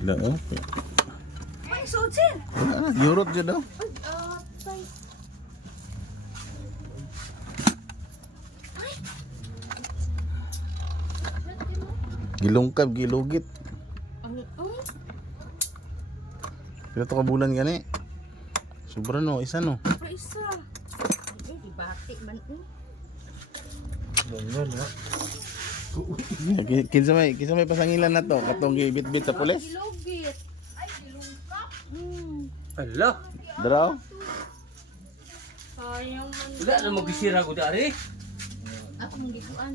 Wala, oh. Ay, sojin. Wala na, Eurot dyan daw. Tay. Ay. Gilungkab, gilugit. Ano to? Pila to ka bulan gani? Sobra no, isa no. Pa isa. Ay, di bati man. Kinsa may pasangilan na to, katong gibit-bit sa pulis. Gilugit. Ay, gilungkap. Ala, Draw. Sayang man. wala na magisira ko dari. Ako mong gituan.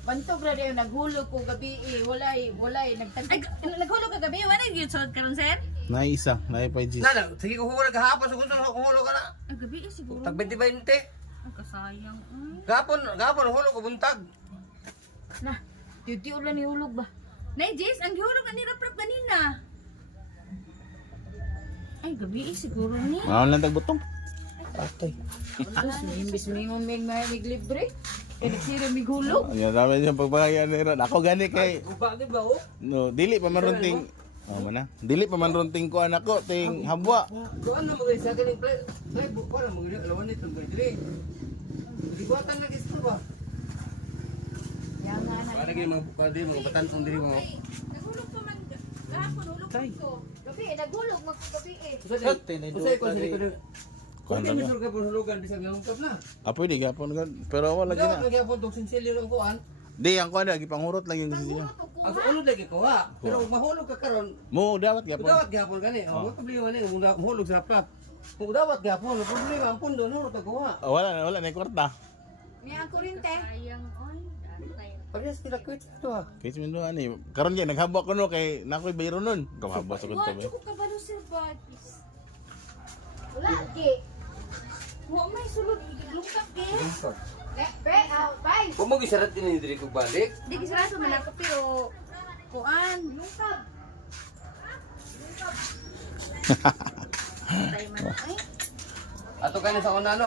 Bantog ra dayo naghulog ko gabi walay Ay, nagtagtag. naghulog ka gabi. Wala yung gituan karon sir? Nay isa, nay pa G's. Nana, sige ko hula kahapon sa gusto ko hula ka na. Ay, gabi siguro. Tag 20-20. Ang kasayang. Gapon hula ko buntag. Na, tiyo ulan ni hulog ba? Nay, Jace, ang gihulog na niraprap kanina. Ay, gabi siguro ni. Ano lang tagbutong? Patay. Alas, imbis mingon may mahinig libre. Eh, nagsira may hulog. Ano dami siyang pagbahayan ni Ron. Ako gani kay Guba di ba oh? no, dili pa man runting. Oh, mana? Dili pa man runting ko anak ko ting habwa. Kuan na mga isa galing play. Play book para mo gina lawan nito ng dili. Dibuatan lagi sa ba? Yaman na. Para lagi mga bukal di mga batan pun diri mo. Naghulog pa man. Kahapon, hulog ko. Gabi, naghulog maggabi eh. Usay ko sa likod. Kuan Kuan ra. misur ka pun hulugan bisag ngungkap na. Ah, pwede gapon gan. Pero wala Lagi gina. lagi apon tong sinsilyo lang kuan. Di ang kuan lagi panghurot lang yung siya. Ang ulod lagi ko ha. Pero mahulog ka karon. Mo dawat gapon. Dawat gihapon gani. Ang problema ni mahulog sa plap. Kung dawat gihapon, ang problema ang pundo nuro ta kuha. Oh, wala na kwarta. May ang kurinte. Sayang, oy. Datay. Parehas kita quit ito ha. Kay sindo ani. Karon gyud naghabwa ko no kay nakoy bayro nun. Kamhabwa sa kunto ba. Cukup ka ba no sir Badis? Wala, ki. Wa may sulod. Lungkap eh. Be, bye. Kung mo gisarat din diri ko balik. Di kisaraso man ako pero kuan. Lungkab. Tay man ay. Ato kanin sa una no.